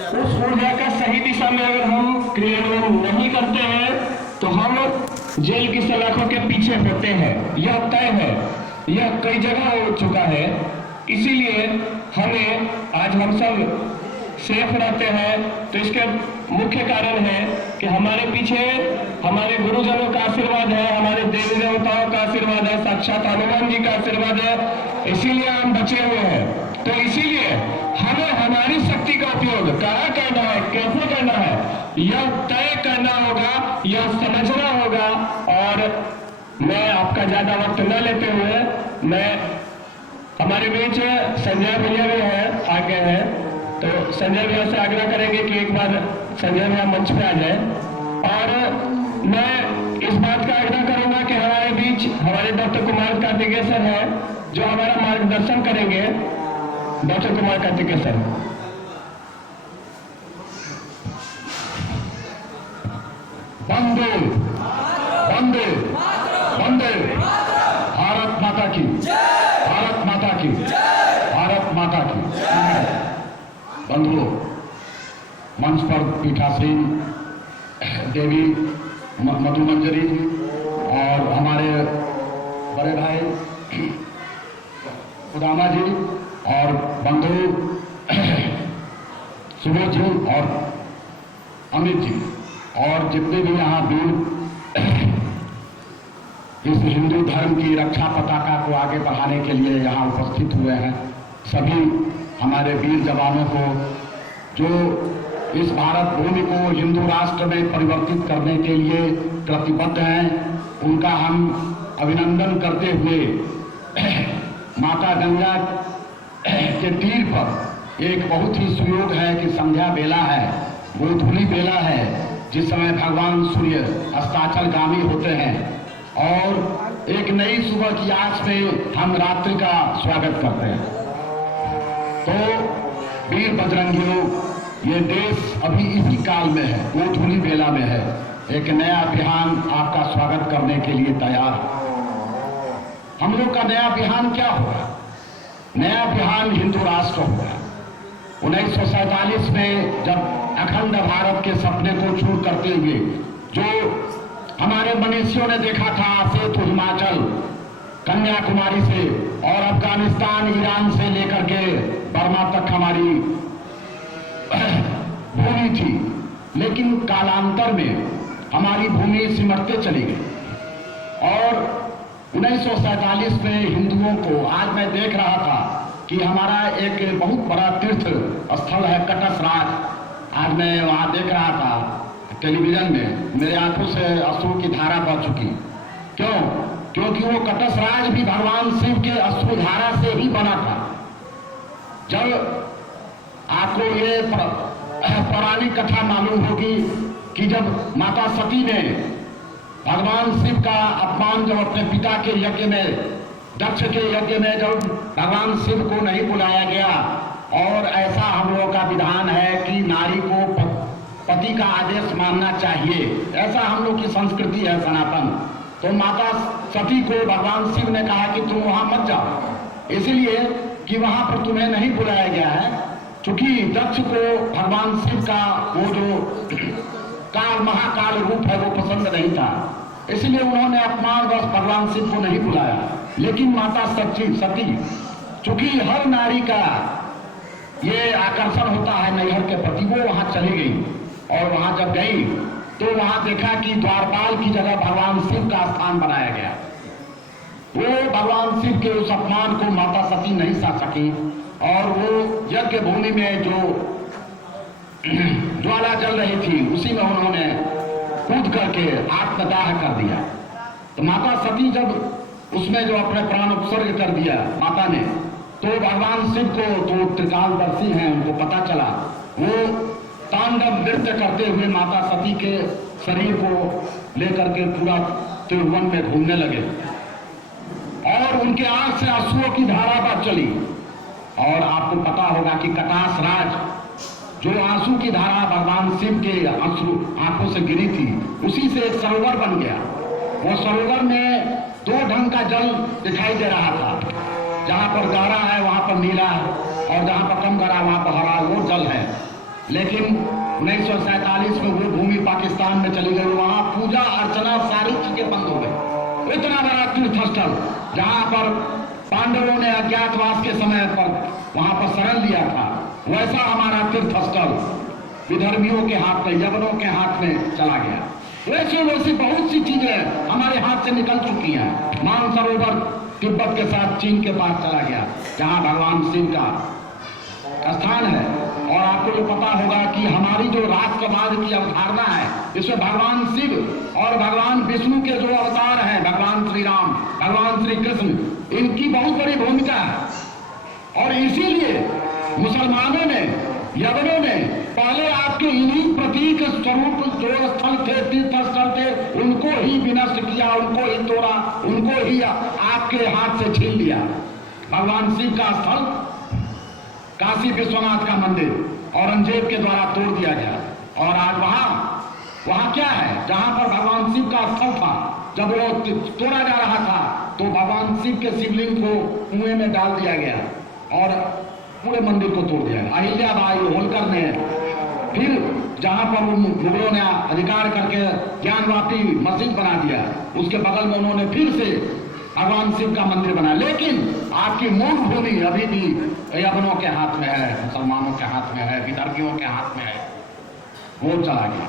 उस ऊर्जा का सही दिशा में अगर हम क्रियान्वयन नहीं करते हैं तो हम जेल की सलाखों के पीछे होते हैं। यह तय है, यह कई जगह हो चुका है। इसीलिए हमें आज हम सब सेफ रहते हैं तो इसके मुख्य कारण है कि हमारे पीछे हमारे गुरुजनों का आशीर्वाद है, हमारे देवी देवताओं का आशीर्वाद है, साक्षात हनुमान जी का आशीर्वाद है। इसीलिए हम बचे हुए हैं। तो इसीलिए हमें हमारी शक्ति का उपयोग कहाँ करना है, कैसे करना है, यह तय करना होगा, यह समझना होगा। और मैं आपका ज्यादा वक्त न लेते हुए मैं हमारे बीच संजय भैया भी है, आगे हैं, तो संजय भैया से आग्रह करेंगे कि एक बार संजय भैया मंच पे आ जाए। और मैं इस बात का आग्रह करूंगा कि हमारे बीच हमारे डॉक्टर कुमार कार्तिकेय सर है जो हमारा मार्गदर्शन करेंगे। Doctor Kumar Kartikeya sir. वंदे वंदे वंदे, भारत माता की, भारत माता की, भारत माता की। बंधुओं, मंच पर पीठासीन देवी मधु मंजरी और हमारे बड़े भाई उदामा जी और बंधु सुबोध जी और अमित जी और जितने भी यहाँ वीर इस हिंदू धर्म की रक्षा पताका को आगे बढ़ाने के लिए यहाँ उपस्थित हुए हैं, सभी हमारे वीर जवानों को जो इस भारत भूमि को हिंदू राष्ट्र में परिवर्तित करने के लिए प्रतिबद्ध हैं, उनका हम अभिनंदन करते हुए माता गंगा के तीर पर एक बहुत ही सुयोग है कि संध्या बेला है, गोधूली बेला है, जिस समय भगवान सूर्य अस्ताचलगामी होते हैं और एक नई सुबह की आस में हम रात्रि का स्वागत करते हैं। तो वीर बजरंगियों, ये देश अभी इसी काल में है, गोधूली बेला में है, एक नया अभियान आपका स्वागत करने के लिए तैयार है। हम लोग का नया अभियान क्या होगा? नया अभियान हिंदू राष्ट्र होगा। 1947 में जब अखंड भारत के सपने को चूर करते हुए जो हमारे मनीषियों ने देखा था, सेतु हिमाचल कन्याकुमारी से और अफगानिस्तान ईरान से लेकर के बर्मा तक हमारी भूमि थी, लेकिन कालांतर में हमारी भूमि सिमटते चली गई। और 1947 में हिंदुओं को, आज मैं देख रहा था कि हमारा एक बहुत बड़ा तीर्थ स्थल है कटस राज। आज मैं वहाँ देख रहा था टेलीविजन में, मेरे आंखों से अश्रु की धारा बह चुकी। क्यों? क्योंकि वो कटस राज भी भगवान शिव के अश्रु धारा से ही बना था। जब आपको ये पौराणिक कथा मालूम होगी कि जब माता सती ने भगवान शिव का अपमान जब अपने पिता के यज्ञ में, दक्ष के यज्ञ में जब भगवान शिव को नहीं बुलाया गया, और ऐसा हम लोगों का विधान है कि नारी को पति का आदेश मानना चाहिए, ऐसा हम लोग की संस्कृति है सनातन। तो माता सती को भगवान शिव ने कहा कि तुम वहां मत जाओ, इसलिए कि वहां पर तुम्हें नहीं बुलाया गया है। चूंकि दक्ष को भगवान शिव का वो जो काल महाकाल रूप है वो पसंद नहीं था, इसलिए उन्होंने अपमानवश भगवान शिव को नहीं बुलाया। लेकिन माता सती, चूंकि हर नारी का ये आकर्षण होता है नैहर के प्रति, वो वहां चली गई। और वहां जब गई तो वहां देखा कि द्वारपाल की जगह भगवान शिव का स्थान बनाया गया। वो भगवान शिव के उस अपमान को माता सती नहीं सह सकी, और वो यज्ञ भूमि में जो ज्वाला जल रही थी उसी में उन्होंने कूद करके आत्मदाह कर दिया। तो माता सती जब उसमें जो अपने प्राण उत्सर्ग कर दिया माता ने, तो भगवान शिव को, तो त्रिकालदर्शी हैं, उनको पता चला। वो तांडव नृत्य करते हुए माता सती के शरीर को लेकर के पूरा त्रिभुवन में घूमने लगे, और उनके आंख से आंसुओं की धारा बह चली। और आपको पता होगा कि कटास राज, जो आंसू की धारा भगवान शिव के आंखों से गिरी थी, उसी से एक सरोवर बन गया। वो सरोवर में दो ढंग का जल दिखाई दे रहा था, जहां पर गहरा है वहां पर नीला, और जहां पर कम गहरा वहां पर हरा वो जल है। लेकिन 1947 में वो भूमि पाकिस्तान में चली गई। वहां पूजा अर्चना सारी चीजें बंद हो गई। इतना बड़ा तीर्थ स्थल जहां पर पांडवों ने अज्ञातवास के समय पर वहां पर शरण लिया था, वैसा हमारा तीर्थ स्थल विधर्मियों के हाथ में, यवनों के हाथ में चला गया। वैसे वैसी बहुत सी चीजें हमारे हाथ से निकल चुकी हैं। मानसरोवर तिब्बत के साथ चीन के पास चला गया, जहां भगवान शिव का स्थान है। और आपको ये पता होगा कि हमारी जो राष्ट्रवाद की अवधारणा है, इसमें भगवान शिव और भगवान विष्णु के जो अवतार हैं, भगवान श्री राम, भगवान श्री कृष्ण, इनकी बहुत बड़ी भूमिका है। और इसीलिए मुसलमानों ने, यवनों ने पहले आपके इन्हीं प्रतीक स्वरूप जो स्थल थे, तीर्थ स्थल थे, उनको ही विनष्ट किया, उनको ही तोड़ा, उनको ही आपके हाथ से छीन लिया। भगवान शिव का स्थल काशी विश्वनाथ का मंदिर औरंगजेब के द्वारा तोड़ दिया गया। और आज वहां क्या है, जहां पर भगवान शिव का स्थल था, जब वो तोड़ा जा रहा था तो भगवान शिव के शिवलिंग को कुएं में डाल दिया गया और पूरे मंदिर को तोड़ दिया। अहिल्याबाई होलकर ने फिर जहां पर मुगलों ने अधिकार करके ज्ञानवापी मस्जिद बना दिया, उसके बगल में उन्होंने फिर से भगवान शिव का मंदिर बना। लेकिन आपकी मूल भूमि अभी भी यवनों के हाथ में है, मुसलमानों के हाथ में है, विदर्भियों के हाथ में है, वो चला गया।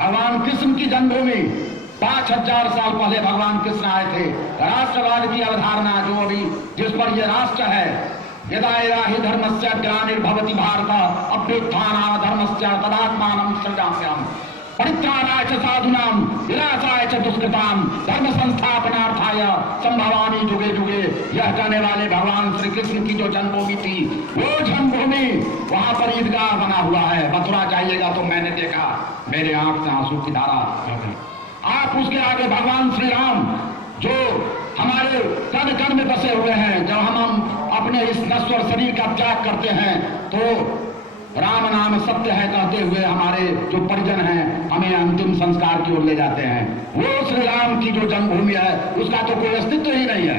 भगवान कृष्ण की जन्मभूमि 5000 साल पहले भगवान कृष्ण आए थे। राष्ट्रवाद की अवधारणा जो अभी जिस पर यह राष्ट्र है, यदा हि धर्मस्य ग्लानिर्भवति भारत अभ्युत्थानाय धर्मस्य तदात्मानं सृजाम्यहम् परित्राणाय च साधूनां विनाशाय च दुष्कृतां धर्म संस्थापनार्थाय संभवामि जुगे जुगे। यह कहने वाले भगवान श्री कृष्ण की जो जन्मभूमि थी, वो जन्मभूमि वहां पर ईदगाह बना हुआ है। मथुरा जाइएगा तो मैंने देखा, मेरे आंख से आंसू की धारा बह गई। आप उसके आगे भगवान श्री राम जो हमारे कण कण में बसे हुए हैं, जब हम अपने इस नश्वर शरीर का त्याग करते हैं तो राम नाम सत्य है कहते हुए हमारे जो परिजन हैं हमें अंतिम संस्कार की ओर ले जाते हैं। वो श्री राम की जो जन्मभूमि है, उसका तो कोई अस्तित्व ही नहीं है।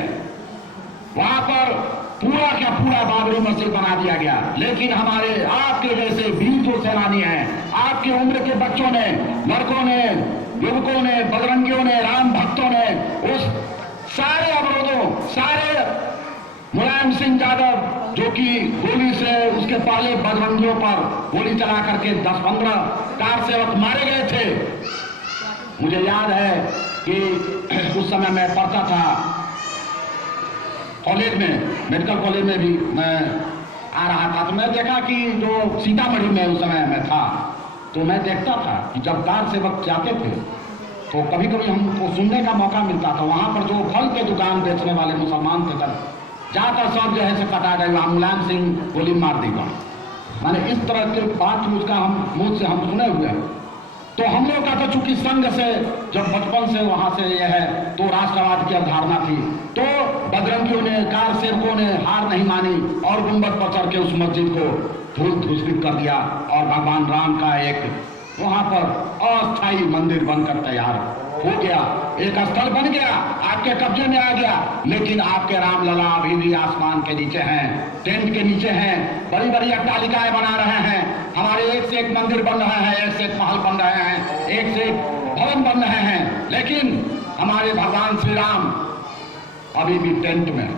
वहां पर पूरा क्या पूरा बाबरी मस्जिद बना दिया गया। लेकिन हमारे आपके जैसे वीर जो सेनानी हैं, आपके उम्र के बच्चों ने, लड़कों ने, युवकों ने, बजरंगियों ने, राम भक्तों ने उस सारे अवरोधों, सारे मुलायम सिंह यादव जो कि गोली से उसके पहले बजरंगियों पर गोली चला करके 10-15 कार सेवक मारे गए थे। मुझे याद है कि उस समय मैं पढ़ता था कॉलेज में, मेडिकल कॉलेज में भी मैं आ रहा था, तो मैं देखा कि जो सीतामढ़ी में उस समय मैं था, तो मैं देखता था कि जब कार सेवक जाते थे तो कभी कभी हमको सुनने का मौका मिलता था, वहां पर जो फल के दुकान बेचने वाले मुसलमान थे, तब जाकर सब जो है से कटा गए, वहां मुलायम सिंह गोली मार देगा। माने इस तरह के बात उसका हम मुंह से हम सुने हुए हैं। तो हम लोग का तो चूंकि संघ से जब बचपन से वहां से यह है तो राष्ट्रवाद की अवधारणा थी, तो बजरंगियों ने, कार सेवकों ने हार नहीं मानी और गुंबद पर चढ़ के उस मस्जिद को धूल-धूसरित कर दिया और भगवान राम का एक वहां पर अस्थायी मंदिर बनकर तैयार हो गया, एक स्थल बन गया, आपके कब्जे में आ गया। लेकिन आपके रामलला अभी भी आसमान के नीचे हैं, टेंट के नीचे हैं, बड़ी बड़ी अट्टालिकाएं बना रहे हैं, हमारे एक से एक मंदिर बन रहे हैं, एक से एक महल बन रहे हैं, एक से एक भवन बन रहे हैं। लेकिन हमारे भगवान श्री राम अभी भी टेंट में।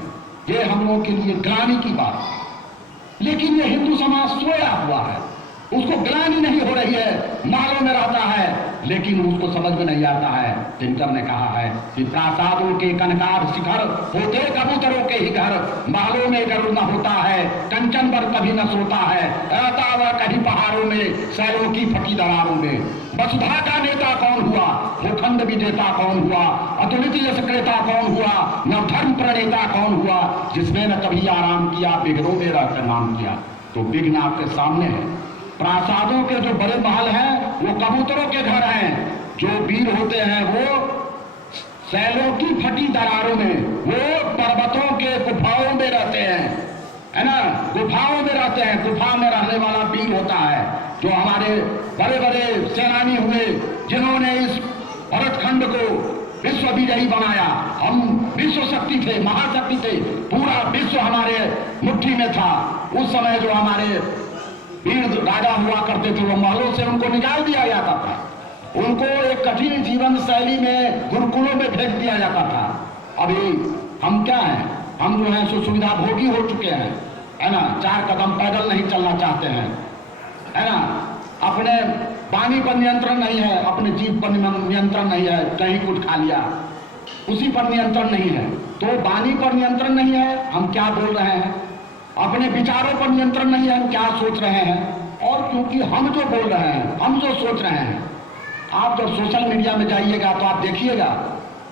ये हम लोगों के लिए ग्लानि की बात। लेकिन ये हिंदू समाज सोया हुआ है, उसको ग्लानि नहीं हो रही है, महलों में रहता है, लेकिन उसको समझ में नहीं आता है। दिनकर ने कहा है कि प्रासादों के कनकार शिखर होते कबूतरों के ही घर, महलों में गरुड़ न होता है, कंचन पर कभी न सोता है, रहता वह कहीं पहाड़ों में, शैलों की फटी दरारों में। वसुधा का नेता कौन हुआ, भूखंड विजेता कौन हुआ, अतुलित यश क्रेता कौन हुआ, नवधर्म प्रणेता कौन हुआ, जिसने न कभी आराम किया, बिघ्नों में रहकर नाम किया। तो विघ्न आपके सामने है। प्रासादों के जो बड़े महल हैं वो कबूतरों के घर हैं, जो वीर होते हैं वो शैलों की फटी दरारों में, वो पर्वतों के गुफाओं में रहते हैं, है ना, गुफाओं में रहते हैं। गुफा में रहने वाला वीर होता है, जो हमारे बड़े बड़े सेनानी हुए, जिन्होंने इस भरतखंड को विश्व विजयी बनाया। हम विश्व शक्ति थे, महाशक्ति थे, पूरा विश्व हमारे मुट्ठी में था। उस समय जो हमारे वीर राजा हुआ करते थे, वो महलों से उनको निकाल दिया जाता था, उनको एक कठिन जीवन शैली में गुरुकुलों में भेज दिया जाता था। अभी हम क्या हैं, हम जो है सो सुविधा भोगी हो चुके हैं, है ना, 4 कदम पैदल नहीं चलना चाहते हैं, है ना, अपने वाणी पर नियंत्रण नहीं है, अपने जीभ पर नियंत्रण नहीं है, कहीं कुछ खा लिया उसी पर नियंत्रण नहीं है। तो वाणी पर नियंत्रण नहीं है, हम क्या बोल रहे हैं, अपने विचारों पर नियंत्रण नहीं है, हम क्या सोच रहे हैं, और क्योंकि हम जो बोल रहे हैं, हम जो सोच रहे हैं, आप जब सोशल मीडिया में जाइएगा तो आप देखिएगा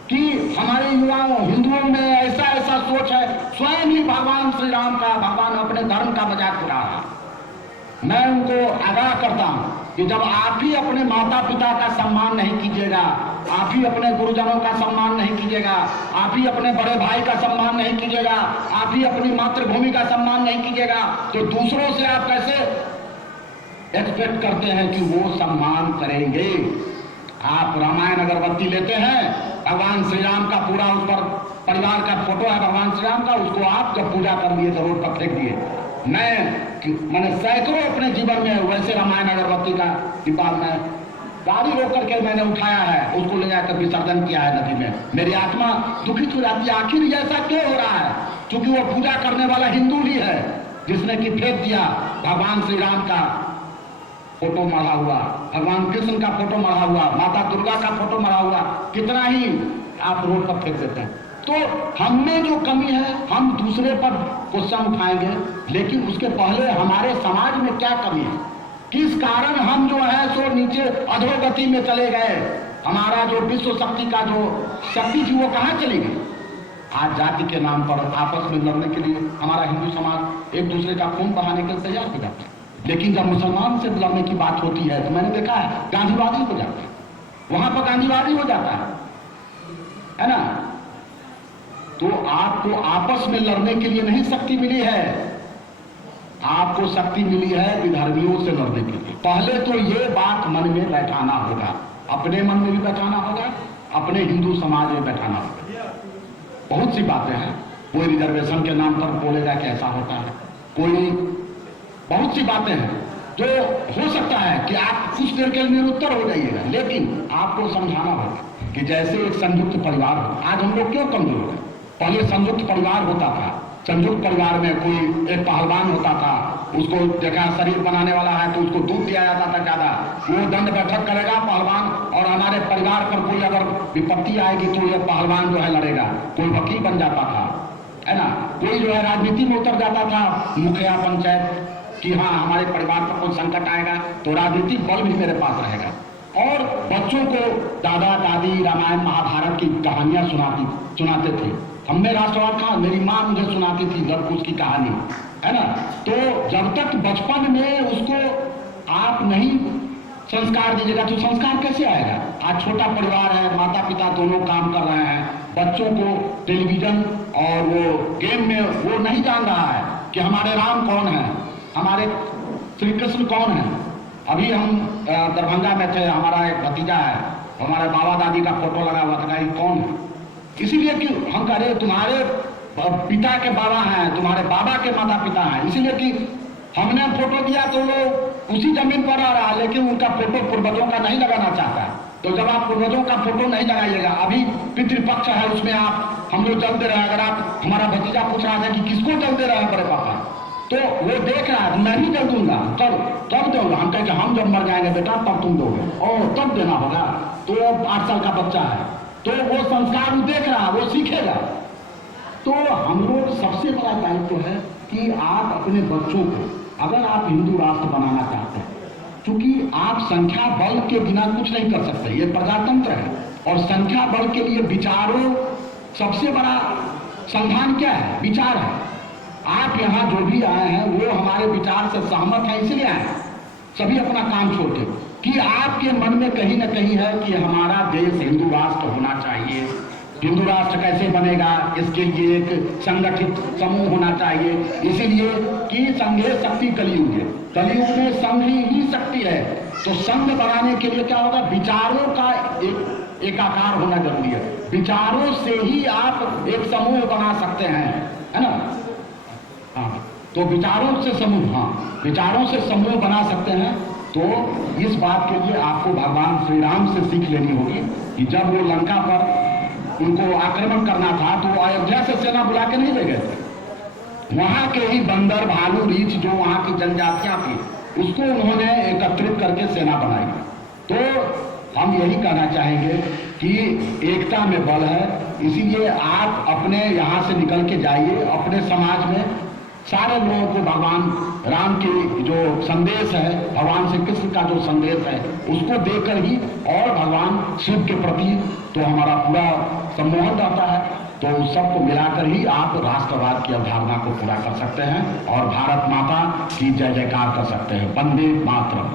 कि हमारे युवाओं हिंदुओं में ऐसा सोच है, स्वयं ही भगवान श्री राम का, भगवान अपने धर्म का मजाक उड़ा रहा। मैं उनको आगाह करता हूं कि जब आप ही अपने माता पिता का सम्मान नहीं कीजिएगा, आप ही अपने गुरुजनों का सम्मान नहीं कीजिएगा, आप ही अपने बड़े भाई का सम्मान नहीं कीजिएगा, आप ही अपनी मातृभूमि का सम्मान नहीं कीजिएगा, तो दूसरों से आप कैसे एक्सपेक्ट करते हैं कि वो सम्मान करेंगे। आप रामायण अगरबत्ती लेते हैं, भगवान श्री राम का पूरा उस पर परिवार का फोटो है भगवान श्री राम का, उसको आप जब पूजा कर लिए तो रोड पर फेंक दिए। मैंने सैकड़ों अपने जीवन में वैसे रामायण अगरबत्ती का डिब्बा में गाड़ी रोक करके मैंने उठाया है, उसको ले जाकर विसर्जन किया है नदी में। मेरी आत्मा दुखित हो जाती है, आखिर ऐसा क्यों हो रहा है? क्योंकि वो पूजा करने वाला हिंदू ही है जिसने कि फेंक दिया भगवान श्री राम का फोटो मढ़ा हुआ, भगवान कृष्ण का फोटो मढ़ा हुआ, माता दुर्गा का फोटो मढ़ा हुआ, कितना ही आप रोड पर फेंक देते हैं। तो हम में जो कमी है हम दूसरे पर क्वेश्चन उठाएंगे, लेकिन उसके पहले हमारे समाज में क्या कमी है, किस कारण हम जो है सो नीचे अधोगति में चले गए, हमारा जो विश्व शक्ति का जो शक्ति थी वो कहाँ चली गई। आज जाति के नाम पर आपस में लड़ने के लिए हमारा हिंदू समाज एक दूसरे का खून बहाने के लिए तैयार हो जाता है, लेकिन जब मुसलमान से लड़ने की बात होती है तो मैंने देखा है गांधीवादी हो जाता है, वहां पर गांधीवादी हो जाता है ना। तो आपको आपस में लड़ने के लिए नहीं शक्ति मिली है, आपको शक्ति मिली है विधर्मियों से लड़ने के लिए। पहले तो ये बात मन में बैठाना होगा, अपने मन में भी बैठाना होगा, अपने हिंदू समाज में बैठाना होगा। बहुत सी बातें हैं, कोई रिजर्वेशन के नाम पर बोलेगा कि ऐसा होता है, कोई बहुत सी बातें हैं जो हो सकता है कि आप कुछ देर के लिए निरुत्तर हो जाइएगा, लेकिन आपको समझाना होगा कि जैसे एक संयुक्त परिवार हो। आज हम लोग क्यों कमजोर हैं? पहले संयुक्त परिवार होता था, संयुक्त परिवार में कोई एक पहलवान होता था, उसको देखा शरीर बनाने वाला है तो उसको दूध दिया जाता था ज्यादा, वो दंड बैठक करेगा पहलवान, और हमारे परिवार पर कोई अगर विपत्ति आएगी तो ये पहलवान जो है लड़ेगा। कोई वकील बन जाता था, है ना, कोई जो है राजनीति में उतर जाता था, मुखिया पंचायत कि हाँ हमारे परिवार पर कोई संकट आएगा तो राजनीतिक बल भी मेरे पास रहेगा। और बच्चों को दादा दादी रामायण महाभारत की कहानियां सुनाते थे। हमने राष्ट्रवाद कहा, मेरी माँ मुझे सुनाती थी लव-कुश की कहानी, है ना। तो जब तक बचपन में उसको आप नहीं संस्कार दीजिएगा तो संस्कार कैसे आएगा? आज छोटा परिवार है, माता पिता दोनों काम कर रहे हैं, बच्चों को टेलीविजन और वो गेम में वो नहीं जान रहा है कि हमारे राम कौन है, हमारे श्री कृष्ण कौन है। अभी हम दरभंगा में थे, हमारा एक भतीजा है, हमारे बाबा दादी का फोटो लगा हुआ था, कौन है? इसीलिए कि हम कह रहे तुम्हारे पिता के बाबा हैं, तुम्हारे बाबा के माता पिता हैं, इसीलिए कि हमने फोटो दिया तो वो उसी जमीन पर आ रहा, लेकिन उनका फोटो पूर्वजों का नहीं लगाना चाहता। तो जब आप पूर्वजों का फोटो नहीं लगाइएगा, अभी पितृपक्ष है उसमें आप हम लोग जल दे रहे हैं। अगर आप हमारा भतीजा पूछ रहा था कि किसको जल दे रहे हैं बड़े पापा, तो वो देख रहा है मैं भी जल दूंगा, तब दूंगा। हम कहेंगे हम जब मर जाएंगे बेटा तब तुम दोगे, और तब देना होगा। तो 8 साल का बच्चा है तो वो संस्कार देख रहा है, वो सीखेगा। तो हम लोग सबसे बड़ा दायित्व है कि आप अपने बच्चों को, अगर आप हिंदू राष्ट्र बनाना चाहते हैं, क्योंकि आप संख्या बल के बिना कुछ नहीं कर सकते, ये प्रजातंत्र है, और संख्या बल के लिए विचारों सबसे बड़ा संधान क्या है? विचार है। आप यहाँ जो भी आए हैं वो हमारे विचार से सहमत है, इसलिए आए सभी अपना काम छोड़ के, कि आपके मन में कहीं ना कहीं है कि हमारा देश हिंदू राष्ट्र होना चाहिए। हिंदू राष्ट्र कैसे बनेगा? इसके लिए एक संगठित समूह होना चाहिए, इसीलिए कि संघे शक्ति कलयुग है, कलयुग में संघ ही शक्ति है। तो संघ बनाने के लिए क्या होगा? विचारों का एक आकार होना जरूरी है। विचारों से ही आप एक समूह बना सकते हैं, है ना। हाँ, तो विचारों से समूह, हाँ विचारों से समूह बना सकते हैं। तो इस बात के लिए आपको भगवान श्री राम से सीख लेनी होगी कि जब वो लंका पर उनको आक्रमण करना था तो अयोध्या से सेना बुला के नहीं ले गए थे, वहां के ही बंदर, भालू, रीछ जो वहां की जनजातियां थी उसको उन्होंने एकत्रित करके सेना बनाई। तो हम यही कहना चाहेंगे कि एकता में बल है, इसीलिए आप अपने यहाँ से निकल के जाइए, अपने समाज में सारे लोगों को भगवान राम की जो संदेश है, भगवान श्री कृष्ण का जो संदेश है उसको देकर ही, और भगवान शिव के प्रति तो हमारा पूरा सम्मोहन रहता है, तो उस सबको मिलाकर ही आप राष्ट्रवाद की अवधारणा को पूरा कर सकते हैं और भारत माता की जय जयकार कर सकते हैं। वंदे मातरम।